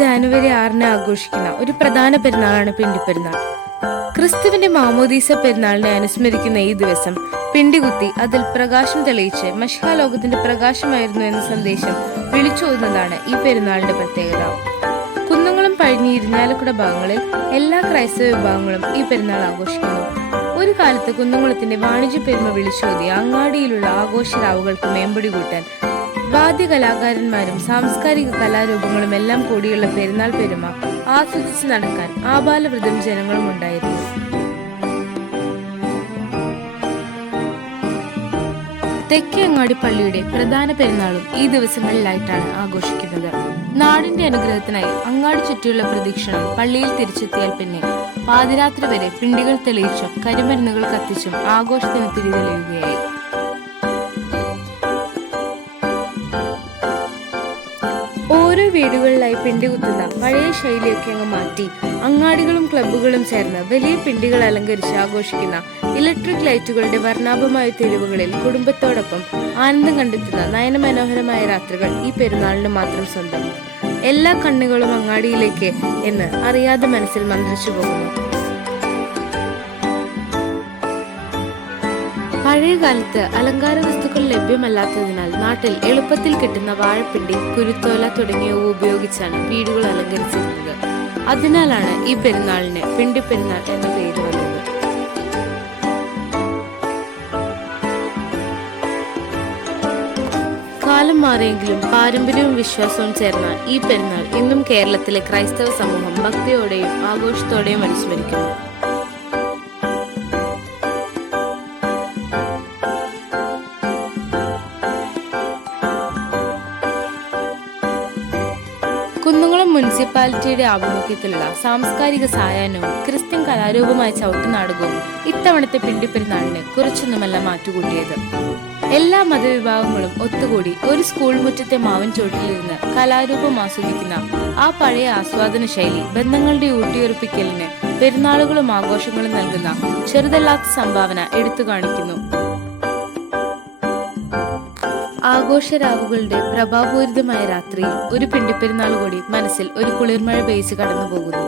ജാനുവരി 6 ആഘോഷിക്കുന്ന ഒരു പ്രധാന പെരുന്നാളാണ് പിണ്ടിപ്പെരുന്നാൾ. ക്രിസ്തുവിന്റെ മാമോദീസ പെരുന്നാളിനെ അനുസ്മരിക്കുന്ന ഈ ദിവസം പിണ്ടികുത്തി അതിൽ പ്രകാശം തെളിയിച്ച് മഷ്ഹാ ലോകത്തിന്റെ പ്രകാശമായിരുന്നു എന്ന സന്ദേശം വിളിച്ചോതുന്നതാണ് ഈ പെരുന്നാളിന്റെ പ്രത്യേകത. കുന്നംകുളം പഴഞ്ഞി ഇരിഞ്ഞാലക്കുട ഭാഗങ്ങളിൽ എല്ലാ ക്രൈസ്തവ വിഭാഗങ്ങളും ഈ പെരുന്നാൾ ആഘോഷിക്കുന്നു. ഒരു കാലത്ത് കുന്നംകുളത്തിന്റെ വാണിജ്യ പെരുമ വിളിച്ചോതി അങ്ങാടിയിലുള്ള ആഘോഷരാവുകൾക്ക് മേമ്പടി കൂട്ടാൻ വാദ്യകലാകാരന്മാരും സാംസ്കാരിക കലാരൂപങ്ങളും എല്ലാം കൂടിയുള്ള പെരുന്നാൾ പെരുമ ആസ്വദിച്ച് നടക്കാൻ ആബാലവൃതം ജനങ്ങളും ഉണ്ടായിരുന്നു. തെക്കേ അങ്ങാടി പള്ളിയുടെ പ്രധാന പെരുന്നാളും ഈ ദിവസങ്ങളിലായിട്ടാണ് ആഘോഷിക്കുന്നത്. നാടിന്റെ അനുഗ്രഹത്തിനായി അങ്ങാടി ചുറ്റിയുള്ള പ്രദക്ഷിണം പള്ളിയിൽ തിരിച്ചെത്തിയാൽ പിന്നെ പാതിരാത്രി വരെ പിണ്ടികൾ തെളിയിച്ചും കരിമരുന്നുകൾ കത്തിച്ചും ആഘോഷത്തിന് തിരിതെളിയുകയായി. ഓരോ വീടുകളിലായി പിണ്ടി കുത്തുന്ന പഴയ ശൈലിയൊക്കെ അങ്ങ് മാറ്റി അങ്ങാടികളും ക്ലബ്ബുകളും ചേർന്ന് വലിയ പിണ്ടികൾ അലങ്കരിച്ച് ആഘോഷിക്കുന്ന ഇലക്ട്രിക് ലൈറ്റുകളുടെ വർണ്ണാഭമായ തെരുവുകളിൽ കുടുംബത്തോടൊപ്പം ആനന്ദം കണ്ടെത്തുന്ന നയനമനോഹരമായ രാത്രികൾ ഈ പെരുന്നാളിന് മാത്രം സ്വന്തം. എല്ലാ കണ്ണുകളും അങ്ങാടിയിലേക്ക് എന്ന് അറിയാതെ മനസ്സിൽ മന്ത്രിച്ചു പോകുന്നു. പഴയ കാലത്ത് അലങ്കാര വസ്തുക്കൾ ലഭ്യമല്ലാത്തതിനാൽ നാട്ടിൽ എളുപ്പത്തിൽ കിട്ടുന്ന വാഴപ്പിണ്ടി, കുരുത്തോല തുടങ്ങിയവ ഉപയോഗിച്ചാണ് വീടുകൾ അലങ്കരിച്ചിരുന്നത്. അതിനാലാണ് ഈ പെരുന്നാളിന് പിണ്ടിപ്പെരുന്നാൾ എന്ന പേര് വന്നത്. കാലം മാറിയെങ്കിലും പാരമ്പര്യവും വിശ്വാസവും ചേർന്ന ഈ പെരുന്നാൾ ഇന്നും കേരളത്തിലെ ക്രൈസ്തവ സമൂഹം ഭക്തിയോടെയും ആഘോഷത്തോടെയും അനുസ്മരിക്കുന്നു. കുന്നംകുളം മുനിസിപ്പാലിറ്റിയുടെ ആഭിമുഖ്യത്തിലുള്ള സാംസ്കാരിക സായാഹ്നവും ക്രിസ്ത്യൻ കലാരൂപമായ ചവിട്ടുനാടകവും ഇത്തവണത്തെ പിണ്ടിപ്പെരുന്നാളിന് കുറച്ചൊന്നുമല്ല മാറ്റുകൂട്ടിയത്. എല്ലാ മതവിഭാഗങ്ങളും ഒത്തുകൂടി ഒരു സ്കൂൾ മുറ്റത്തെ മാവൻ ചോട്ടിലിരുന്ന് കലാരൂപം ആസ്വദിക്കുന്ന ആ പഴയ ആസ്വാദന ശൈലി ബന്ധങ്ങളുടെ ഊട്ടിയുറപ്പിക്കലിന് പെരുന്നാളുകളും ആഘോഷങ്ങളും നൽകുന്ന ചെറുതല്ലാത്ത സംഭാവന എടുത്തു കാണിക്കുന്നു. ആഘോഷരാവുകളുടെ പ്രഭാപൂരിതമായ രാത്രിയിൽ ഒരു പിണ്ടിപ്പെരുന്നാൾ കൂടി മനസ്സിൽ ഒരു കുളിർമഴ പെയ്ച്ച് കടന്നു പോകുന്നു.